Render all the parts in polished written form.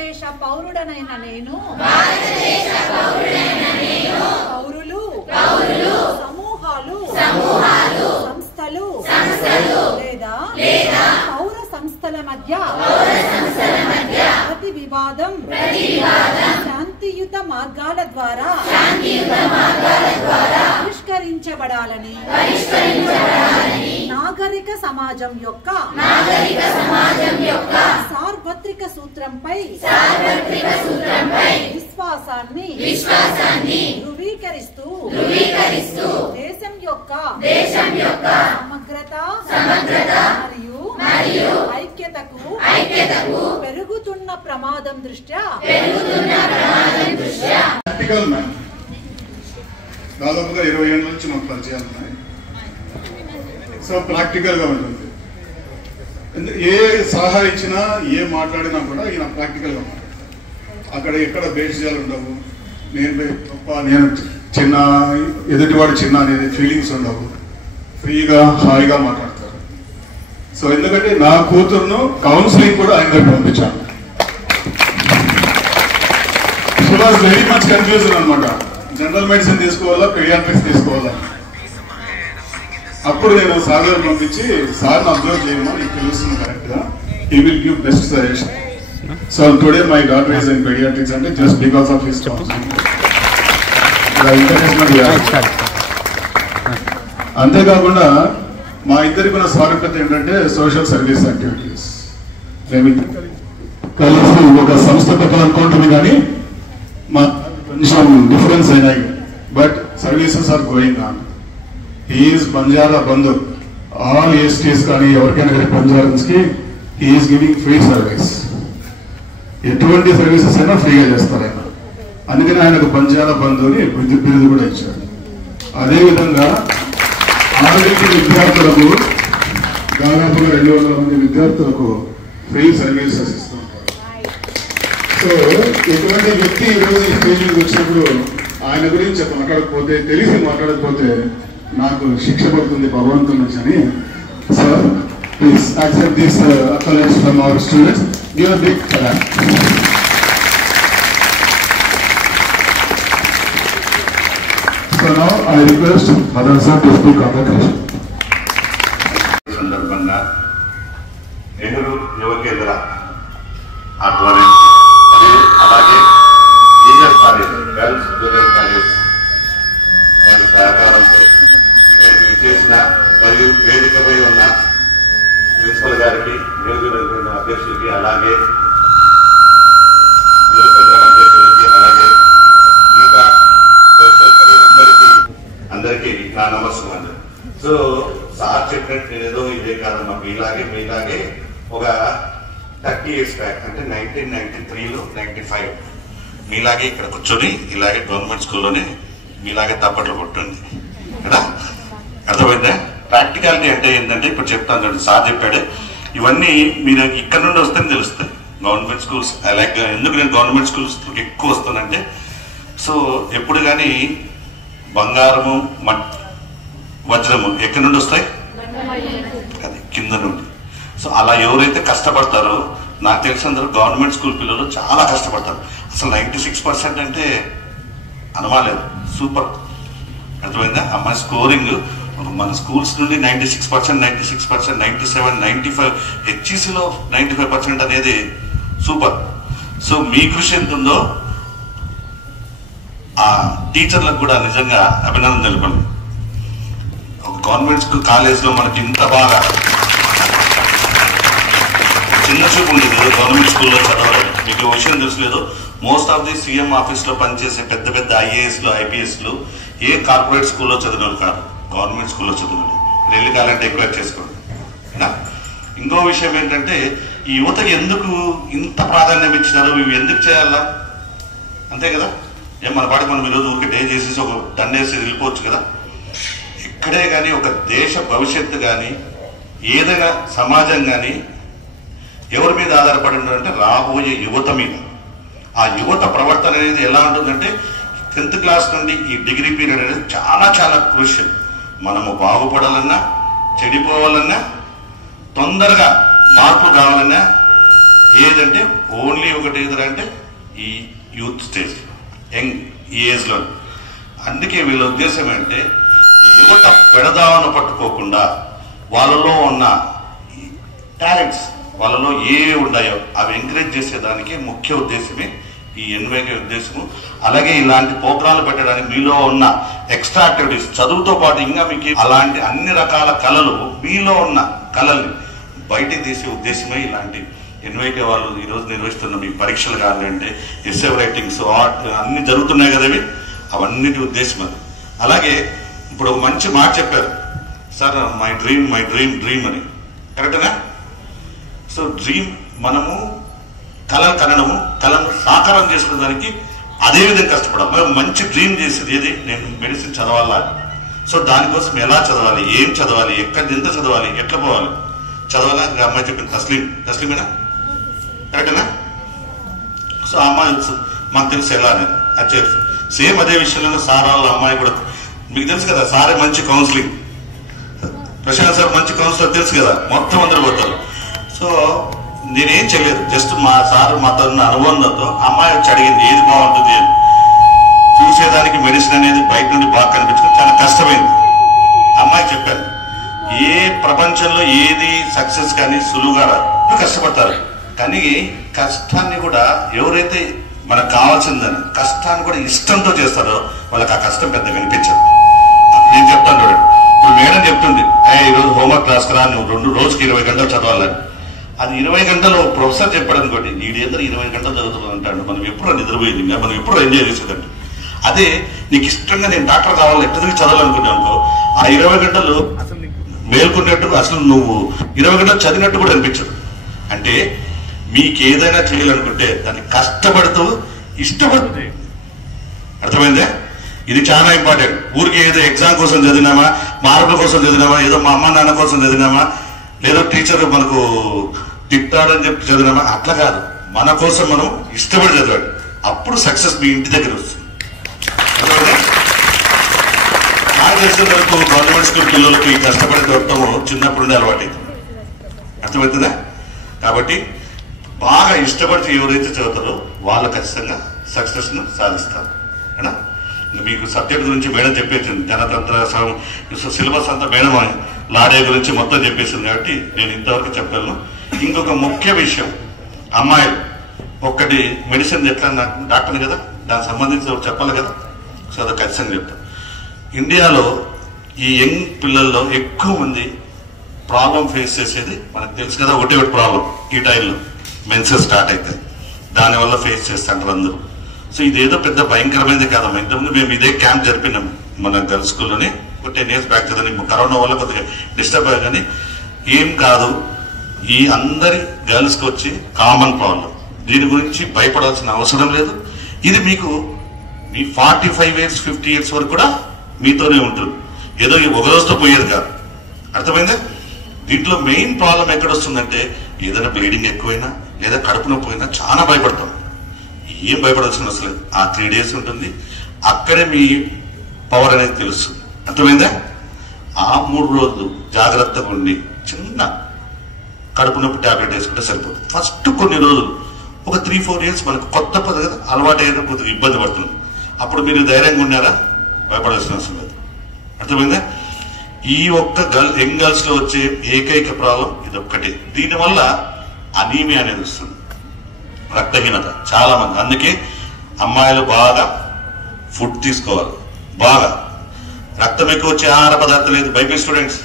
భారతదేశ పౌరుడనైన నేను పౌరులు సమూహాలు సంస్థలు లేదా పౌర సంస్థల మధ్య ప్రతి వివాదం శాంతియుత మార్గాల ద్వారా పరిష్కరించబడాలని నాగరిక సమాజం యొక్క సార్వత్రిక సూత్రంపై విశ్వాసాన్ని ధృవీకరిస్తూ దేశం యొక్క సమగ్రత మరియు ఐక్యతకు పెరుగుతున్న ప్రమాదం దృష్ట్యా దాదాపుగా 20 ఏళ్ళ నుంచి మాకు పరిచయాలు ఉన్నాయి. సో ప్రాక్టికల్ గా ఉంటుంది. ఏ సలహా ఇచ్చినా ఏ మాట్లాడినా కూడా ఈయన ప్రాక్టికల్ గా మాట్లాడతారు. అక్కడ ఎక్కడ భేషజాలు ఉండవు. నేను గొప్ప, నేను చిన్న, ఎదుటివాడు చిన్న అనేది ఫీలింగ్స్ ఉండవు. ఫ్రీగా హాయిగా మాట్లాడతారు. సో ఎందుకంటే నా కూతురును కౌన్సిలింగ్ కూడా ఆయన దగ్గర పంపించాను. She was very much confusion అనమాట. జనరల్ మెడిసిన్ తీసుకోవాలా, పీడియాట్రిక్స్ తీసుకోవాలా. అప్పుడు నేను సార్ గారు పంపించి, సార్ని అబ్జర్వ్ చేయమని నీకు తెలుస్తుంది కరెక్ట్గా, he will give best suggestion. So today my daughter is in paediatrics అంటే just because of his counselling. అంతేకాకుండా మా ఇద్దరికి ఉన్న స్వారూప్యత ఏంటంటే సోషల్ సర్వీస్ యాక్టివిటీస్. మేమిద్దరు కలిసి ఒక సంస్థ పెట్టాలనుకుంటుంది, కానీ మా కొంచెం డిఫరెన్స్ అయినాయి. But services are going on. He is Banjara బంధు. ఆల్ ఎస్టీస్ కానీ ఎవరికైనా కానీ బంజారాస్ కి హీఈస్ గివింగ్ ఫ్రీ సర్వీస్. ఎటువంటి సర్వీసెస్ అయినా ఫ్రీగా చేస్తారు ఆయన. అందుకని ఆయనకు బంజారా బంధువుని బిరుదు కూడా ఇచ్చారు. అదేవిధంగా ఆరోగ్య విద్యార్థులకు దాదాపుగా 200 మంది విద్యార్థులకు ఫ్రీ సర్వీసెస్ ఇస్తుంటారు. సో ఎటువంటి వ్యక్తి ఈరోజు ఈ స్టేజ్ మీద వచ్చినప్పుడు ఆయన గురించి మాట్లాడకపోతే, తెలిసి మాట్లాడకపోతే నాకు శిక్ష పడుతుంది భగవంతుడి నుంచి అని. So please accept this apologies from our students. Give a big clap. So now I request Madan sir to speak on the occasion. సందర్భంగా నెహ్రూ యువ కేంద్ర ఆధ్వర్యం మరియు అలాగే junior college, girls junior college వారి సహకారంతో ఇక్కడికి చేసిన మరియు వేదికపై ఉన్న ప్రిన్సిపల్ గారికి, నియోజకవర్గ అధ్యక్షులకి, అలాగే నియోజకవర్గ అధ్యక్షులకి, అలాగే మిగతా అందరికీ నా నమస్కారం. సో సార్ చెప్పినట్టు నేనేదో ఇదే కాదమ్మా, మీలాగే ఒక 30 years బ్యాక్ అంటే 1993లో 95 మీలాగే ఇక్కడ కూర్చొని ఇలాగే గవర్నమెంట్ స్కూల్లోనే మీలాగే తప్పట్లు కొట్టుంది కదా. అర్థమైందా? ప్రాక్టికాలిటీ అంటే ఏంటంటే ఇప్పుడు చెప్తాను చూడండి, సార్ చెప్పాడు. ఇవన్నీ మీరు ఇక్కడ నుండి వస్తేనే తెలుస్తాయి. గవర్నమెంట్ స్కూల్స్ అలాగే ఎందుకు నేను గవర్నమెంట్ స్కూల్స్ ఎక్కువ వస్తానంటే, సో ఎప్పుడు కానీ బంగారము వజ్రము ఎక్కడి నుండి వస్తాయి? అది కింద నుండి. సో అలా ఎవరైతే కష్టపడతారో, నాకు తెలిసినందరూ గవర్నమెంట్ స్కూల్ పిల్లలు చాలా కష్టపడతారు. అసలు 96% అంటే అనమాలేదు. సూపర్. అర్థమైందా? మన స్కోరింగ్ మన స్కూల్స్ నుండి 96%, 96%, 97, 95, హెచ్ఈసీలో 95% అనేది సూపర్. సో మీ కృషి ఎంత ఉందో ఆ టీచర్లకు కూడా నిజంగా అభినందన తెలపండి. ఒక గవర్నమెంట్ స్కూల్ కాలేజ్లో మనకి ఇంత బాగా చిన్న చూపు ఉండేది గవర్నమెంట్ స్కూల్లో చదవడం. మీకు విషయం తెలుసులేదు, మోస్ట్ ఆఫ్ ది సీఎం ఆఫీస్లో పనిచేసే పెద్ద పెద్ద ఐఏఎస్లు, ఐపీఎస్లు ఏ కార్పొరేట్ స్కూల్లో చదివినోళ్ళు కాదు, గవర్నమెంట్ స్కూల్లో చదివినోళ్ళు. వెళ్ళి కావాలంటే ఎంక్వైరీ చేసుకోండి. ఇంకో విషయం ఏంటంటే, ఈ యువతకి ఎందుకు ఇంత ప్రాధాన్యం ఇచ్చినారు, ఇవి ఎందుకు చేయాలా? అంతే కదా. ఏం మన పాటికి మనం ఈరోజు ఊరికి డే చేసేసి ఒక దండేసి వెళ్ళిపోవచ్చు కదా. ఇక్కడే కానీ ఒక దేశ భవిష్యత్తు కానీ ఏదైనా సమాజం కానీ ఎవరి మీద ఆధారపడి ఉంటుందంటే రాబోయే యువత మీద. ఆ యువత ప్రవర్తన అనేది ఎలా ఉంటుందంటే 10th క్లాస్ నుండి ఈ డిగ్రీ పీరియడ్ అనేది చాలా చాలా క్రూషియల్. మనము బాగుపడాలన్నా, చెడిపోవాలన్నా, తొందరగా మార్పు కావాలన్నా ఏదంటే ఓన్లీ ఒకటి ఏదంటే ఈ యూత్ స్టేజ్, యంగ్ ఈ ఏజ్లో. అందుకే వీళ్ళ ఉద్దేశం ఏంటంటే యువత పెడదావన పట్టుకోకుండా వాళ్ళలో ఉన్న టాలెంట్స్, వాళ్ళలో ఏ ఉన్నాయో అవి ఎంకరేజ్ చేసేదానికి ముఖ్య ఉద్దేశమే ఈ ఎన్వైకే ఉద్దేశము. అలాగే ఇలాంటి ప్రోగ్రాంలు పెట్టడానికి మీలో ఉన్న ఎక్స్ట్రా యాక్టివిటీస్, చదువుతో పాటు ఇంకా మీకు అలాంటి అన్ని రకాల కళలు, మీలో ఉన్న కళల్ని బయటికి తీసే ఉద్దేశమే ఇలాంటి ఎన్వైకే వాళ్ళు ఈరోజు నిర్వహిస్తున్న మీ పరీక్షలు కావాలంటే ఎస్ఏ రైటింగ్స్, ఆర్ట్ అన్ని జరుగుతున్నాయి కదా, అవన్నిటి ఉద్దేశం అది. అలాగే ఇప్పుడు ఒక మంచి మాట చెప్పారు సార్, మై డ్రీమ్ అని, కరెక్టేనా? సో డ్రీమ్, మనము కళలు కనడము, కళను సాకారం చేసుకునేదానికి అదే విధంగా కష్టపడాలి. మనం మంచి డ్రీమ్ చేసేది ఏది, నేను మెడిసిన్ చదవాలా. సో దానికోసం ఎలా చదవాలి, ఏం చదవాలి, ఎంత చదవాలి, ఎట్లా పోవాలి, చదవాలా. అమ్మాయి చెప్పింది తస్లీమేనా, కరెక్టేనా? సో అమ్మాయి మాకు తెలుసు ఎలా అనేది, అది తెలుసు. సేమ్ అదే విషయంలో సార్ వాళ్ళ అమ్మాయి కూడా, మీకు తెలుసు కదా, సారే మంచి కౌన్సిలింగ్, ప్రశాంత్ సార్ మంచి కౌన్సిలర్ తెలుసు కదా, మొత్తం అందరు పోతారు. సో నేనేం చేయలేదు, జస్ట్ మా సార్ మాతో ఉన్న అనుబంధంతో అమ్మాయి వచ్చి అడిగింది ఏది బాగుంటుంది అని. చూసేదానికి మెడిసిన్ అనేది బయట నుండి బాగా కనిపించడం చాలా కష్టమైంది. అమ్మాయి చెప్పాను, ఏ ప్రపంచంలో ఏది సక్సెస్ కానీ సులువుగా రాదు, కష్టపడతారు. కానీ కష్టాన్ని కూడా ఎవరైతే మనకు కావాల్సిందని కష్టాన్ని కూడా ఇష్టంతో చేస్తారో వాళ్ళకి ఆ కష్టం పెద్ద కనిపించదు. నేను చెప్తాను చూడండి, ఇప్పుడు మేడం చెప్తుంది, ఈరోజు హోంవర్క్ క్లాస్కి రా, నువ్వు రోజుకి 20 గంటలు చదవాలని. అది 20 గంటలు ప్రొఫెసర్ చెప్పాడు అనుకోండి, వీడేందరూ 20 గంటలు చదువుతుంది అంటాడు, మనం ఎప్పుడు నిద్రపోయింది, మనం ఎప్పుడు ఎంజాయ్ చేసేదండి. అదే నీకు ఇష్టంగా నేను డాక్టర్ కావాలి ఎట్టదికి చదవాలనుకుంటా అనుకో, ఆ 20 గంటలు మేల్కొన్నట్టు, అసలు నువ్వు 20 గంటలు చదివినట్టు కూడా అనిపించదు. అంటే మీకు ఏదైనా చేయాలనుకుంటే దాన్ని కష్టపడుతూ ఇష్టపడుతుంది. అర్థమైందే? ఇది చాలా ఇంపార్టెంట్. ఊరికి ఏదో ఎగ్జామ్ కోసం చదివినామా, మార్కుల కోసం చదివినామా, ఏదో మా అమ్మ నాన్న కోసం చదివినామా, లేదో టీచర్ మనకు తిట్టాడని చెప్పి చదివినామా, అట్లా కాదు. మన కోసం మనం ఇష్టపడి చదివాడు, అప్పుడు సక్సెస్ మీ ఇంటి దగ్గర వస్తుంది. నాకు తెలిసిన వరకు గవర్నమెంట్ స్కూల్ పిల్లలకి కష్టపడి దొరకటము చిన్నప్పుడు నుండి అలవాటు అవుతుంది. అర్థమవుతుందా? కాబట్టి బాగా ఇష్టపడితే ఎవరైతే చదువుతారో వాళ్ళు ఖచ్చితంగా సక్సెస్ ను సాధిస్తారు. అయినా మీకు సబ్జెక్ట్ గురించి మేడం చెప్పేసింది, జనతంత్ర సిలబస్ అంతా మేడం లాడే గురించి మొత్తం చెప్పేసింది కాబట్టి నేను ఇంతవరకు చెప్పగలను. ఇంకొక ముఖ్య విషయం, అమ్మాయిలు ఒక్కటి మెడిసిన్ ఎట్లా, డాక్టర్ని కదా, దానికి సంబంధించి చెప్పాలి కదా. సో అది ఖచ్చితంగా చెప్తాను. ఇండియాలో ఈ యంగ్ పిల్లల్లో ఎక్కువ మంది ప్రాబ్లం ఫేస్ చేసేది మనకు తెలుసు కదా, ఒకటి ప్రాబ్లం, ఈ టైంలో మెన్సెస్ స్టార్ట్ అవుతాయి, దానివల్ల ఫేస్ చేస్తుంటారు అందరూ. సో ఇదేదో పెద్ద భయంకరమైనది కాదమ్మా. ఇంతకుముందు మేము ఇదే క్యాంప్ జరిపినాం మన గర్ల్స్ స్కూల్లోనే, ఒక 10 years బ్యాక్ కదా. కరోనా వల్ల కొద్దిగా డిస్టర్బ్ అయ్యా, కానీ ఏం కాదు, ఈ అందరి గర్ల్స్కి వచ్చి కామన్ ప్రాబ్లం, దీని గురించి భయపడాల్సిన అవసరం లేదు. ఇది మీకు మీ 45 years 50 years వరకు కూడా మీతోనే ఉంటుంది, ఏదో ఒక రోజుతో పోయేది కాదు. అర్థమైందా? దీంట్లో మెయిన్ ప్రాబ్లం ఎక్కడ వస్తుందంటే, ఏదైనా బ్లీడింగ్ ఎక్కువైనా లేదా కడుపు నొప్పి అయినా చాలా భయపడతాం. ఏం భయపడాల్సిన అవసరం లేదు, ఆ 3 days ఉంటుంది, అక్కడే మీ పవర్ అనేది తెలుస్తుంది. అర్థమైందా? ఆ 3 రోజులు జాగ్రత్తగా ఉండి చిన్న కడుపు నొప్పి టాబ్లెట్ వేసుకుంటే సరిపోతుంది. ఫస్ట్ కొన్ని రోజులు ఒక 3-4 years మనకు కొత్త పద్ధతి కదా, అలవాటు అయితే కొద్దిగా ఇబ్బంది పడుతుంది. అప్పుడు మీరు ధైర్యంగా ఉన్నారా, భయపడాల్సిన అవసరం లేదు. అర్థమైందా? ఈ ఒక్క యంగ్ గర్ల్స్ లో వచ్చే ఏకైక ప్రాబ్లం ఇది ఒక్కటే. దీనివల్ల అనీమియా అనేది వస్తుంది, రక్తహీనత చాలా మంది. అందుకే అమ్మాయిలు బాగా ఫుడ్ తీసుకోవాలి, బాగా రక్తం ఎక్కువ వచ్చే ఆహార పదార్థాలు లేదు. బైపీసీ స్టూడెంట్స్,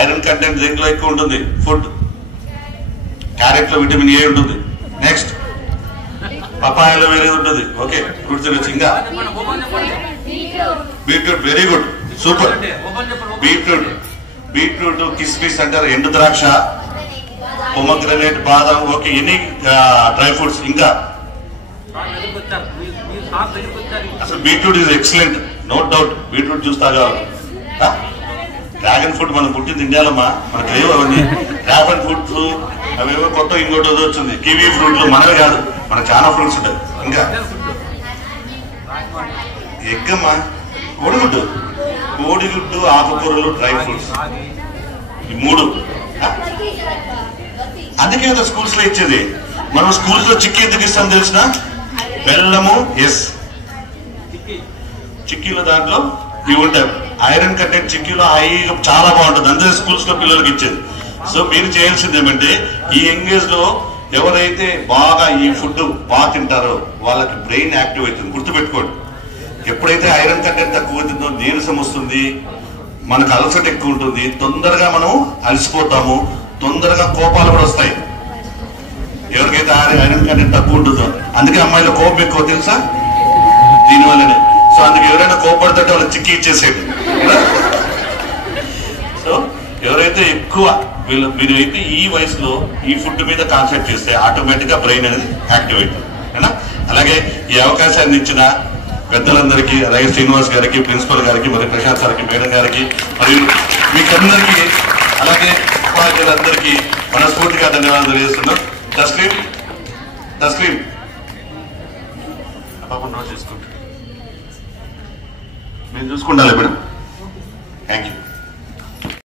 ఐరన్ కంటెంట్ దీంట్లో ఎక్కువ ఉంటుంది. ఫుడ్, క్యారెట్ లో విటమిన్ ఏ ఉంటుంది, నెక్స్ట్ పపాయాలో వేరే ఉంటుంది. ఓకే, ఫ్రూట్స్ తినొచ్చు. ఇంకా beetroot, very good, super. Beetroot కిస్మిస్ అంటారు, ఎండు ద్రాక్ష, పొమగ్రనేట్, బాదం, ఓకే, ఎన్ని డ్రై ఫ్రూట్స్. ఇంకా అసలు beetroot is excellent, no doubt. Beetroot juice తాగాలి. డ్రాగన్ ఫ్రూట్ మనం పుట్టింది ఇండియాలో, మనకు లేవు అవన్నీ. డ్రాగన్ ఫ్రూట్స్ అవేవో కొత్త ఇంకోటి వచ్చింది. కివీ ఫ్రూట్లు మనమే కాదు, మనకు చాలా ఫ్రూట్స్ ఉంటాయి. ఇంకా ఎగ్గమ్మా, కోడిగుడ్డు, ఆకుకూరలు, డ్రై ఫ్రూట్స్, ఈ 3. అందుకే కదా స్కూల్స్ లో ఇచ్చేది. మనం స్కూల్స్ లో చిక్కీ ఎందుకు ఇస్తాం తెలిసిన? బెల్లము చిక్కీలో దాంట్లో ఇవి ఉంటాయి. ఐరన్ కంటెంట్ చిక్కీలో హైగా చాలా బాగుంటుంది, అందుకే స్కూల్స్ లో పిల్లలకి ఇచ్చేది. సో మీరు చేయాల్సింది ఏమంటే ఈ యంగేజ్ లో ఎవరైతే బాగా ఈ ఫుడ్ బాగా తింటారో వాళ్ళకి బ్రెయిన్ యాక్టివ్ అవుతుంది. గుర్తుపెట్టుకోండి, ఎప్పుడైతే ఐరన్ కంటెంట్ తక్కువ అవుతుందో నీరసం వస్తుంది, మనకు అలసట ఎక్కువ ఉంటుంది, తొందరగా మనం అలసిపోతాము, తొందరగా కోపాలు కూడా వస్తాయి. ఎవరికైతే ఐరన్ కంటెంట్ తక్కువ ఉంటుందో, అందుకే అమ్మాయిలో కోపం ఎక్కువ తెలుసా, దీనివల్లనే. సో అందుకే ఎవరైనా కోపడుతుంటే వాళ్ళకి చిక్కి ఇచ్చేసేది. సో ఎవరైతే ఎక్కువ మీరు అయితే ఈ వయసులో ఈ ఫుడ్ మీద కాన్సన్ట్రేట్ చేస్తే ఆటోమేటిక్ గా బ్రెయిన్ అనేది యాక్టివ్ అవుతుంది. అలాగే ఈ అవకాశాన్ని ఇచ్చిన పెద్దలందరికీ, అలాగే శ్రీనివాస్ గారికి, ప్రిన్సిపల్ గారికి, మరి ప్రశాంత్ సార్కి, మేడం గారికి, మరియు మీకందరికీ, అలాగే ఉపాధ్యాయులందరికీ మనస్ఫూర్తిగా ధన్యవాదాలు తెలియజేస్తున్నాం. తస్లీం పాపం నోట్ చేసుకుంటాం, మేము చూసుకుంటాలి మేడం. Thank you.